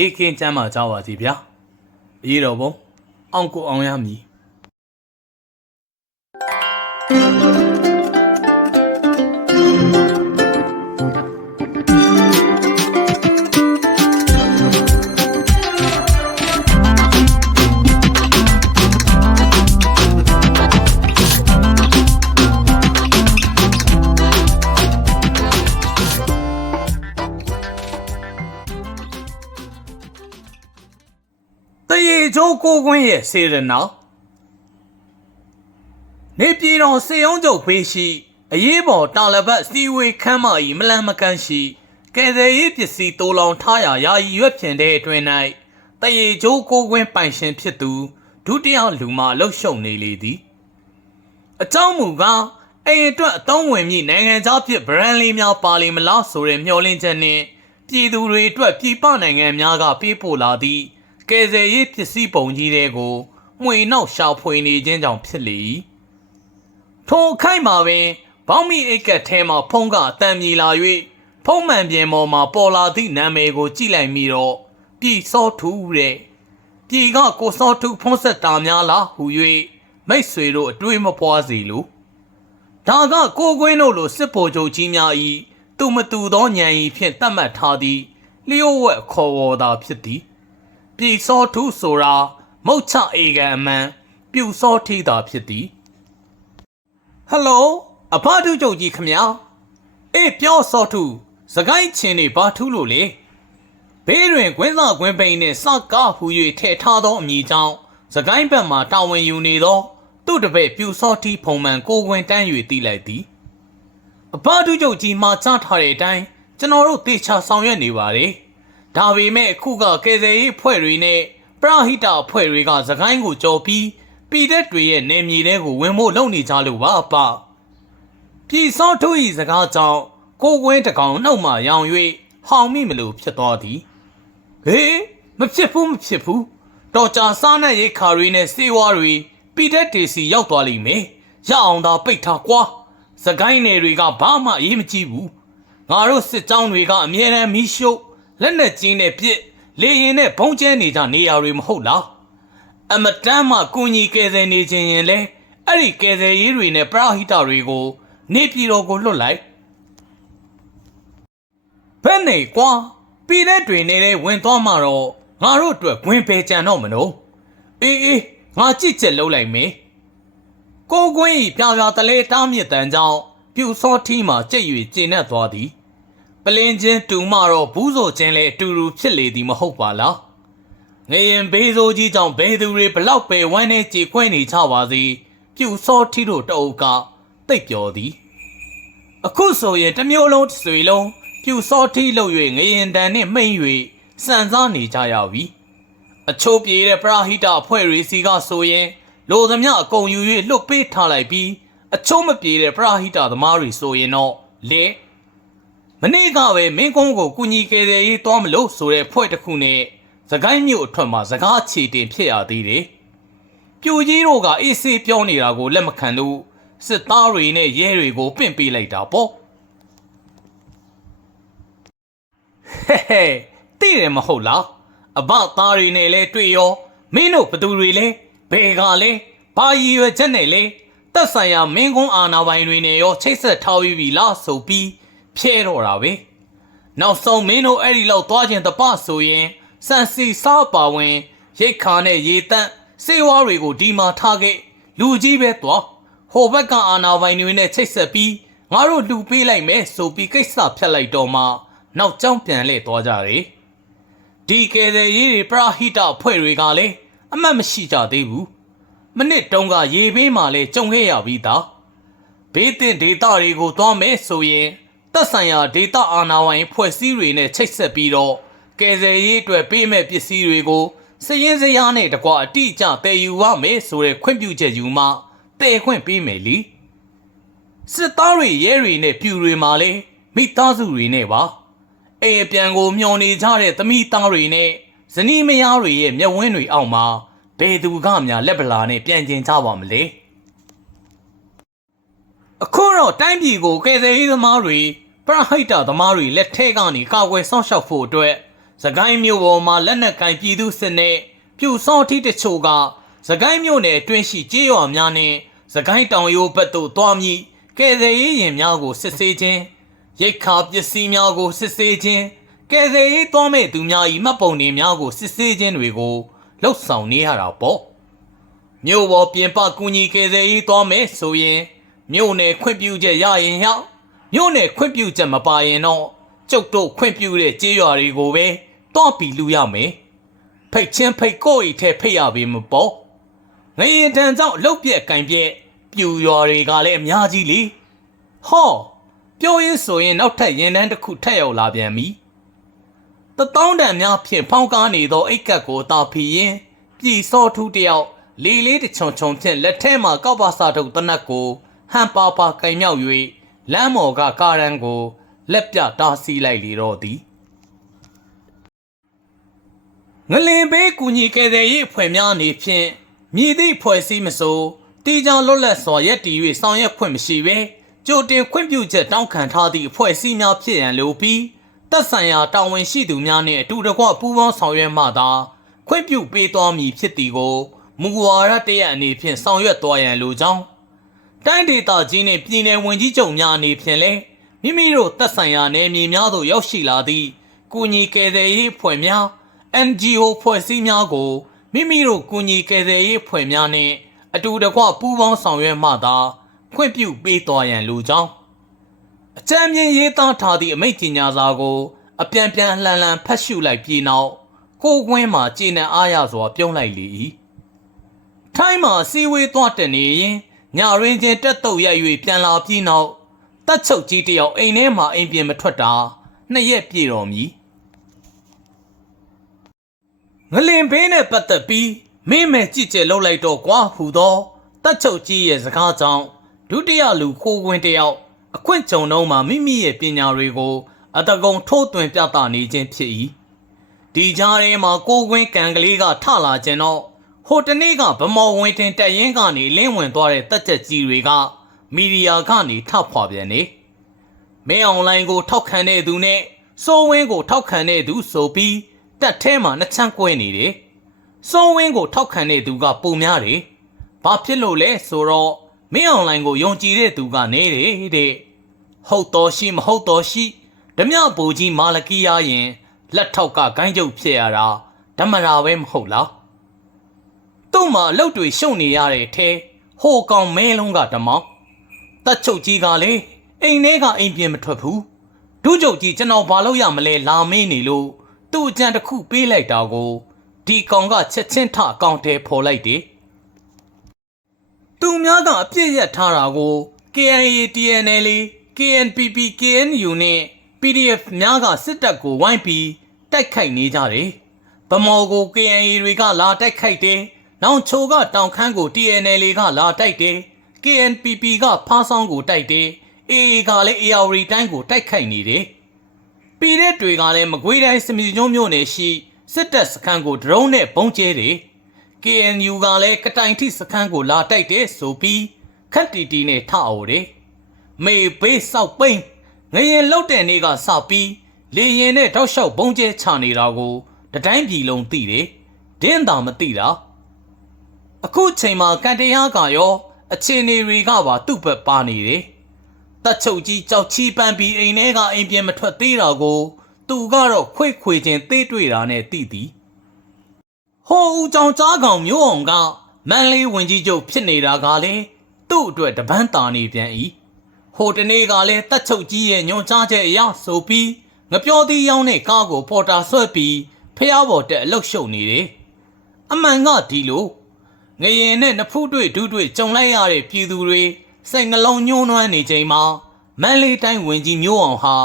ဘေးကင်းကျန်းမာကြပါစေဗျာအရေးတော်ပုံအောင်ကိုအောင်ရမည် ချိုးကိုကွင်းရဲ့စေရနာနေပြည်တော်စေအောင်ချုပ်ဖေးရှိအရေးပေါ်တာလဘတ်စီဝေခမ်းမကြီးမလန်မကန့်ရှိကယ်ဆယ်ရေးပစ္စည်းတိုးလောင်ထားရာယာယီရွက်ဖြင်တဲ့အတွင်၌တရေချိုးကိုကွင်းပိုင်ရှင်ဖြစ်သူဒုတိယလူမလှုပ်ရှုပ်နေလေသည်အကြောင်းမူကားအိမ်အတွက်အသုံးဝင်မည့်နိုင်ငံခြားဖြစ်ဗရန်လေးများပါလီမလားဆိုတဲ့မျှော်လင့်ချက်နှင့်ပြည်သူတွေအတွက်ပြည်ပနိုင်ငံများကပေးပို့လာသည့် ကယ်ဆယ်ရေးပစ္စည်းပုံကြီးတွေကိုမှွေနောက်ရှာဖွေနေခြင်းကြောင့်ဖြစ်လေ၏ထိုအခိုက်မှာပင်ဘောင်းမီအိတ်ကတ်ထဲမှဖုံးကအတန်မြေလာ၍ဖုံးမှန်ပြင်ပေါ်မှာပေါ်လာသည့်နာမည်ကိုကြည့်လိုက်မိတော့ပြည်စောထူးတဲ့ပြည်ကကိုစောထူးဖုံးဆက်တာများလားဟူ၍မိတ်ဆွေတို့အတွေးမပွားစီလိုဒါကကိုကွင်းတို့လိုစစ်ဗိုလ်ချုပ်ကြီးများ၏သူမတူသောညံဤဖြင့်တတ်မှတ်ထားသည့်လျှို့ဝှက်ခေါ်ဝေါ်သာဖြစ်သည် ပြည်စောထုဆိုတာမုတ်ချအေကံအမှန်ပြူစောထီသာဖြစ်သည်ဟယ်လိုအဖားထုချုပ်ကြီးခမညာအေးပြောစောထုစကိုင်းချင်းနေဘာထူးလို့လေဘေးတွင်ကွင်းစာကွင်းပိန်နှင့်စကားဟူ၍ထည့်ထားသောအမည်ကြောင့်စကိုင်းဘက်မှတာဝန်ယူနေသော သူ့တပည့်ပြူစောတီဖုံမှန်ကိုဝင်တန်း၍တီးလိုက်သည်အဘဒုချုပ်ကြီးမှကြားထားတဲ့အတိုင်းကျွန်တော်တို့တေချာဆောင်ရွက်နေပါတယ် ဒါပေမဲ့အခုကကယ်ဆယ်ရေးဖွဲ့တွေနဲ့ပရဟိတအဖွဲ့တွေကသခိုင်းကိုကြော်ပြီးပြည်သက်တွေရဲ့နေမြေတွေကိုဝင်ဖို့လုပ်နေကြလို့ပါအပပြည်စောထု၏စကားကြောင့်ကိုကွင်းတကောင်နှုတ်မှရောင်၍ဟောင်မိမလို့ဖြစ်သွားသည်ဟေးမဖြစ်ဘူးမဖြစ်ဘူးတော်ကြာစားနဲ့ရိတ်ခါတွေနဲ့စေဝါတွေပိတက်တေစီရောက်သွားလိမ့်မယ်ရအောင်သာပိတ်ထားကွာစကိုင်းနယ်တွေကဘာမှအရေးမကြီးဘူးငါတို့စစ်ကြောင်းတွေကအမြဲတမ်းမီးရှို့ လက်နဲ့ကျင်းနဲ့ပြစ်လေရင်နဲ့ဘုံကျဲနေကြနေရာတွေမဟုတ်လားအမတမ်းမှကုညီကယ်ဆယ်နေခြင်းရင်လဲအဲ့ဒီကယ်ဆယ်ရေးတွေနဲ့ပရဟိတတွေကို နေပြည်တော်ကိုလွတ်လိုက်ဘယ်နေကွာပြည်တဲ့တွင်နေတဲ့ဝင်သွားမှတော့ငါတို့အတွက်ဝင်ပေကြံတော့မလို့အေးအေးငါကြည့်ချက်လုံးလိုက်မေကိုကွင်းဤပြပြတလဲတားမြစ်တန်ကြောင့်ပြူစောထီးမှကြက်၍ကျင်နဲ့သွားသည် ပလင်းချင်းတူမှတော့ဘူးစောချင်းလည်းအတူတူဖြစ်လေသည်မဟုတ်ပါလားငရင်ဘေးစိုးကြီးကြောင့်ဘယ်သူတွေဘလောက်ပဲဝမ်းနဲ့ကြေခွဲနေကြပါစေပြူစောထီးတို့တအုပ်ကတိတ်ပျော်သည် အခုဆိုရင်တစ်မျိုးလုံးတစ်ဆွေလုံးပြူစောထီးလုပ်၍ငရင်တန်နှင့်မှိမ့်၍စံစားနေကြရပြီအချို့ပြေတဲ့ပရာဟိတအဖွဲ့တွေစီကဆိုရင်လိုသမျှအကုန်ယူ၍လွတ်ပေးထားလိုက်ပြီးအချို့မပြေတဲ့ပရာဟိတသမားတွေဆိုရင်တော့လေ မနေ့ကပဲမင်းကုန်းကိုကုညီကယ်တယ်ရေးသွားမလို့ဆိုတဲ့ဖွဲ့တစ်ခုနဲ့သခိုင်းမြို့အထွက်မှာစကားချေတင်ဖြစ်ရသေးတယ်ပြူကြီးတို့ကအေးဆေးပြောနေတာကိုလက်မခံလို့စစ်သားတွေနဲ့ရဲတွေကိုပင့်ပေးလိုက်တာပေါ့ဟဲ့ဟဲ့သိတယ်မဟုတ်လားအဘသားတွေနဲ့လဲတွေ့ရောမင်းတို့ဘသူတွေလဲဘယ်ကလဲဘာရည်ရွယ်ချက်နဲ့လဲတက်ဆိုင်ရာမင်းကုန်းအာနာပိုင်တွေနဲ့ရောချိတ်ဆက်ထားပြီးပြီလားဆိုပြီး ဖြဲတော့တာပဲနောက်ဆုံးမင်းတို့အဲ့ဒီလောက်သွားခြင်းတပဆိုရင်စံစီစားပါဝင်ရိတ်ခါနဲ့ရေတန့်စေဝါတွေကိုဒီမှာထားခဲ့လူကြီးပဲသွားဟိုဘက်ကအာနာပိုင်တွေနဲ့ချိတ်ဆက်ပြီးငါတို့လူပေးလိုက်မယ်ဆိုပြီးကိစ္စဖြတ်လိုက်တော့မှနောက်ကျောင်းပြန်လှည့်သွားကြတယ်။ဒီကယ်ဆယ်ရေးတွေပရဟိတအဖွဲ့တွေကလည်းအမှတ်မရှိကြသေးဘူး။မနစ်တုန်းကရေဘေးမှာလည်းကြုံခဲ့ရပြီးသား။ဘေးတင်ဒေတာတွေကိုသွားမယ်ဆိုရင် သက်ဆိုင်ရာဒေတာအာဏာပိုင်ဖွဲ့စည်းတွေနဲ့ချိတ်ဆက်ပြီးတော့ကယ်ဆယ်ရေးအတွက်ပေးမဲ့ပစ္စည်းတွေကိုစည်ရင်စရာနဲ့တကွာအတိအကျတည်ယူရမယ်ဆိုတဲ့ခွင့်ပြုချက်ယူမှတည်ခွင့်ပေးမယ်လीစစ်သားတွေရဲတွေနဲ့ပြူတွေမှာလဲမိသားစုတွေနဲ့ပါအိမ်အပြန်ကိုမျောနေကြတဲ့သမီးသားတွေနဲ့ဇနီးမယားတွေရဲ့မျက်ဝန်းတွေအောက်မှာဘယ်သူကမှလက်ပလာနဲ့ပြန်ကျင်ကြပါမလဲ အခုတော့တိုင်းပြည်ကိုကယ်ဆယ်ရေးသမားတွေပရဟိတသမားတွေလက်ထက်ကနေကာကွယ်စောင့်ရှောက်ဖို့အတွက်စကိုင်းမြို့ပေါ်မှာလက်နက်ကင်ပြည်သူစစ်နဲ့ပြူစောတိတချို့ကစကိုင်းမြို့နယ်အတွင်းရှိကြေးရွာများနဲ့စကိုင်းတောင်ရိုးဘက်သို့တွားမြည်ကယ်ဆယ်ရေးရင်များကိုစစ်ဆေးခြင်းရိတ်ခါပစ္စည်းများကိုစစ်ဆေးခြင်းကယ်ဆယ်ရေးသွားမဲ့သူများ၏မှတ်ပုံတွေများကိုစစ်ဆေးခြင်းတွေကိုလှုပ်ဆောင်နေရတာပေါ့မြို့ပေါ်ပြင်ပကူညီကယ်ဆယ်ရေးသွားမယ်ဆိုရင် မြို့နယ်ခွင့်ပြုချက်ရရင်ရောက်မြို့နယ်ခွင့်ပြုချက်မပါရင်တော့ကျုပ်တို့ခွင့်ပြုတဲ့ကြေးရွာတွေကိုပဲတောက်ပြီးလူရမယ်ဖိတ်ချင်းဖိတ်ကိုယ့်ဤထဲဖိတ်ရပြီမပေါ့ငရင်တန်ကြောင့်လှုပ်ပြက်ကင်ပြက်ပြူရွာတွေကလည်းအများကြီးလေဟောပြောရင်းဆိုရင်နောက်ထပ်ရင်တန်းတစ်ခုထက်ရောက်လာပြန်ပြီတတောင်းတန်များဖြင့်ဖောင်းကားနေသောအိတ်ကပ်ကိုတာဖီရင်ပြည်စောထူးတယောက်လေးလေးတချွန်ချွန်ဖြင့်လက်ထဲမှကောက်ပါစာထုတ်တနတ်ကို ဟန်ပါပါကင်မြောက်၍လမ်းမော်ကကာရန်ကိုလက်ပြတားဆီးလိုက်လေတော့သည်ငလင်ဘေးကူညီကယ်ဆယ်ရေးအဖွဲ့များအနေဖြင့်မြည်သည့်ဖွဲ့စည်းမစိုးတီကြောင်လွတ်လပ်စွာရက်တည်၍ဆောင်ရွက်ခွင့်မရှိဘဲကြိုတင်ခွင့်ပြုချက်တောင်းခံထားသည့်အဖွဲ့အစည်းများဖြစ်ရန်လိုပြီးသက်ဆိုင်ရာတာဝန်ရှိသူများနှင့်အတူတကွပူးပေါင်းဆောင်ရွက်မှသာခွင့်ပြုပေးသွားမည်ဖြစ်သည်ကိုမူဝါဒတရက်အနေဖြင့်ဆောင်ရွက်သွားရန်လိုကြောင်း တိုင်းဒေသကြီးနှင့်ပြည်내ဝန်ကြီးချုပ်များအနေဖြင့်လည်းမိမိတို့သက်ဆိုင်ရာနယ်မြေများသို့ရောက်ရှိလာသည့်ကုညီကယ်ဆယ်ရေးဖွဲ့များ NGO ဖွဲ့စည်းများကိုမိမိတို့ကုညီကယ်ဆယ်ရေးဖွဲ့များနှင့်အတူတကွပူးပေါင်းဆောင်ရွက်မှသာခွင့်ပြုပေးသွားရန်လိုကြောင်းအကြမ်းမြင်ရေးသားထားသည့်အမိန့်ကြေညာစာကို အပြန်ပြန်လှန်လှန်ဖတ်ရှုလိုက်ပြီးနောက်ကိုကွင်းမှာကျေနပ်အားရစွာပြုံးလိုက်လေ၏ထိုင်းမှာစီဝေးသွားတက်နေရင် ညရင်းချင်းတက်တုတ်ရိုက်၍ပြန်လာပြီးနောက်တက်ချုပ်ကြီးတယောက်အိမ်ထဲမှာအိမ်ပြင်မထွက်တာနှစ်ရက်ပြည့်တော်မူငလင်ဘေးနဲ့ပတ်သက်ပြီးမင်းမဲ့ကြည့်ကြဲလောက်လိုက်တော့ကွာဟူသောတက်ချုပ်ကြီးရဲ့စကားကြောင့်ဒုတိယလူခိုးခွင်းတယောက်အခွင့်ကြုံတော့မှမိမိရဲ့ပညာတွေကို အတကုံထိုးသွင်းပြသနေခြင်းဖြစ်၏ဒီကြားထဲမှာကိုကွင်းကန်ကလေးကထလာခြင်းတော့ ဟိုတနေ့ကဗမော်ဝင်တင်တက်ရင်ကနေလင်းဝင်သွားတဲ့တက်ချက်ကြီးတွေကမီဒီယာကနေထဖွာပြန်နေမင်းအွန်လိုင်းကိုထောက်ခံတဲ့သူနဲ့စိုးဝင်းကိုထောက်ခံတဲ့သူဆိုပြီးတက်ထဲမှာနှစ်ချမ်းကွဲနေတယ်စိုးဝင်းကိုထောက်ခံတဲ့သူကပုံများတယ်ဘာဖြစ်လို့လဲဆိုတော့မင်းအွန်လိုင်းကိုယုံကြည်တဲ့သူကနေတယ်တဲ့ဟုတ်တော်ရှိမဟုတ်တော်ရှိဓမြပူကြီးမာလကီယာရင်လက်ထောက်ကဂိုင်းကျုပ်ဖြစ်ရတာဓမ္မရာပဲမဟုတ်လား သူ့မှာအလုပ်တွေရှုံနေရတဲ့အထဲဟိုကောင်မဲလုံးကဓမောင်တက်ချုပ်ကြီးကလေအိမ်ထဲကအိမ်ပြင်မထွက်ဘူးဒုချုပ်ကြီးကျွန်တော်ဘာလုပ်ရမလဲလာမင်းနေလို့သူ့အကြံတစ်ခုပေးလိုက်တာကိုဒီကောင်ကချက်ချင်းထအကောင့်ထဲပေါ်လိုက်တယ်သူများကအပြစ်ရက်ထားတာကို KNA TNL KNPP KNU နဲ့ PDF များကစစ်တပ်ကိုဝိုင်းပြီးတိုက်ခိုက်နေကြတယ်။ဗမော်ကို KNA တွေကလာတိုက်ခိုက်တယ်။ နောင်ချိုကတောင်ခမ်းကို TNL ကလာတိုက်တယ်။ KNPP ကဖားဆောင်ကိုတိုက်တယ်။ AA ကလည်း AR တိုင်းကိုတိုက်ခိုက်နေတယ်။ပြည်တဲ့တွေကလည်းမကွေးတိုင်းစမီကျုံမြို့နယ်ရှိစစ်တပ်စခန်းကိုဒရုန်းနဲ့ပုံကျဲတယ်။ KNU ကလည်းကတိုင်ထိစခန်းကိုလာတိုက်တယ်ဆိုပြီးခက်တီတီနဲ့ထအော်တယ်။မေဘေးဆောက်ပိန်းငရင်လောက်တဲ့နေ့ကစပြီးလေရင်နဲ့တောက်လျှောက်ဘုံကျဲချနေတာကိုတတိုင်းပြည်လုံးသိတယ်။ဒင်းသာမသိတာ။ အခုချိန်မှာကန်တရားကရောအခြေအနေတွေကပါသူ့ဘက်ပါနေတယ်။တက်ချုပ်ကြီးကြောက်ချီပန်းပြီးအိမ်ထဲကအိမ်ပြင်မထွက်သေးတာကို သူကတော့ခွေခွေချင်းသေးတွေ့တာနဲ့သိသည်။ဟိုဦးကြောင်ကြားကောင်မျိုးအောင်ကမန်လေးဝင်ကြီးချုပ်ဖြစ်နေတာကလည်းသူ့အတွက်တပန်းတာနေပြန်၏။ဟိုတနေ့ကလည်းတက်ချုပ်ကြီးရဲ့ညွန်ကြားချက်အရဆိုပြီးငပြောသေးရောင်းတဲ့ကားကိုပေါ်တာဆွဲပြီးဖျားပေါ်တက်အလုတ်ရှုပ်နေတယ်။အမှန်ကဒီလို ငရင်နဲ့နဖူးတွေ့ဒူးတွေ့ကြုံလိုက်ရတဲ့ပြည်သူတွေစိတ်နှလုံးညှိုးနွမ်းနေချိန်မှာမန်လေးတိုင်းဝင်ကြီးမျိုးအောင်ဟာ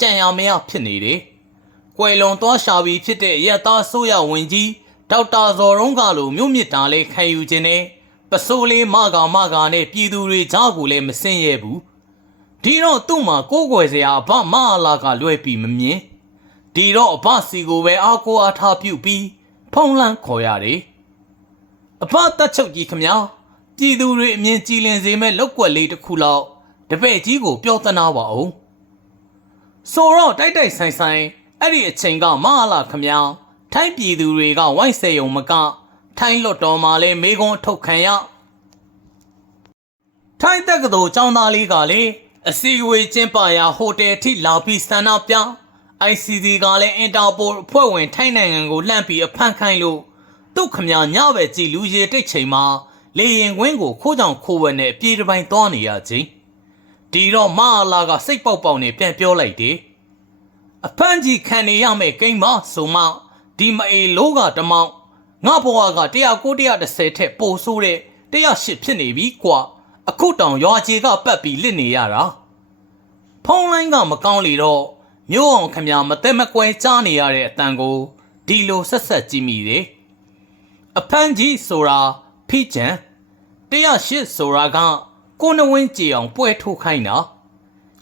ကြံရမရဖြစ်နေတယ်။ကွယ်လွန်သွားရှာပြီးဖြစ်တဲ့ရက်သားဆိုရဝင်ကြီးဒေါက်တာဇော်ရုံးကလိုမြို့မြစ်တာလေးခံယူခြင်းနဲ့ပစိုးလေးမကာမကာနဲ့ပြည်သူတွေကြားကိုလည်းမစင်ရဲဘူးဒီတော့သူ့မှာကိုးကွယ်စရာအဘမဟာလာကလွဲပြီးမမြင်ဒီတော့အဘစီကိုပဲအားကိုးအားထားပြုပြီးဖုံးလန်းခေါ်ရတယ် အဘတက်ချုပ်ကြီးခမညာပြည်သူတွေအမြင်ကြည်လင်စေမဲ့လောက်ွက်လေးတစ်ခုလောက်တပည့်ကြီးကိုပြောသနာပါအောင်ဆိုတော့တိုက်တိုက်ဆိုင်ဆိုင်အဲ့ဒီအချိန်ကမဟာလာခမညာထိုင်းပြည်သူတွေကဝိုင်းစေုံမက ထိုင်းလွတ်တော်မှာလဲမေကွန်းထုတ်ခံရထိုင်းတက္ကသိုလ်ကျောင်းသားလေးကလည်းအစီအဝေးကျင်းပရာဟိုတယ်ထိလာပြီးဆန္ဒပြ ICC ကလည်းအင်တာပိုအဖွဲ့ဝင်ထိုင်းနိုင်ငံကိုလှမ်းပြီးအဖမ်းခိုင်းလို့ သူ့ခမညာညပဲကြည်လူရည်တိတ်ချိန်မှာလေရင်ကွင်းကိုခိုးကြောင်ခိုးဝဲနဲ့အပြေးတစ်ပိုင်းသွားနေရခြင်းဒီတော့မဟာလာကစိတ်ပေါက်ပေါက်နဲ့ပြန်ပြောလိုက်တယ်အဖမ်းကြီးခံနေရမယ်ကိန်းမဆိုမှဒီမအေလိုးကတမောင်ငါဘဝက190 130ထက်ပိုဆိုးတဲ့108ဖြစ်နေပြီကွာအခုတောင်ရွာကြီးကပတ်ပြီးလစ်နေရတာဖုံးလိုင်းကမကောင်းလေတော့မျိုးအောင်ခမညာမသက်မကွဲကြားနေရတဲ့အတန်ကိုဒီလိုဆက်ဆက်ကြည့်မိတယ် အဖမ်းကြီးဆိုတာဖိချံ108ဆိုတာကကိုနဝင်းကြည်အောင်ပွဲထိုးခိုင်းတာ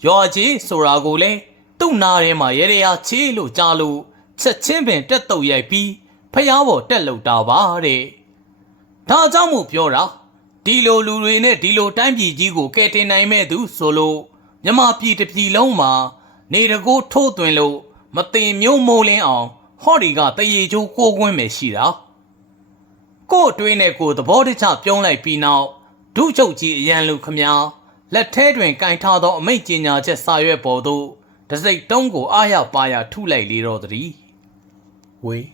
ရွာကြီးဆိုတာကိုလေသူ့နာထဲမှာရေရရာချေးလို့ကြားလို့ချက်ချင်းပင်တက်တုတ်ရိုက်ပြီးဖျားပေါ်တက်လောက်တာပါတဲ့ဒါကြောင့်မို့ပြောတာဒီလိုလူတွေနဲ့ဒီလိုတိုင်းပြည်ကြီးကိုကယ်တင်နိုင်မဲ့သူဆိုလို့မြမပြည်တစ်ပြည်လုံးမှာနေတကိုထိုးသွင်းလို့မတင်မျိုးမိုးလင်းအောင်ဟော့ဒီကတရေချိုးကိုကွင်းပဲရှိတာ ကို့အတွင်းနဲ့ကိုယ်သဘောတကျပြုံးလိုက်ပြီးနောက်ဒုချုပ်ကြီးအရန်လူခမညာလက်ထဲတွင်ကင်ထားသောအမိတ်ကြေညာချက်စာရွက်ပေါ်သို့တစိတ်တုံးကိုအားရပါရထုလိုက်လေတော့သည်ဝေး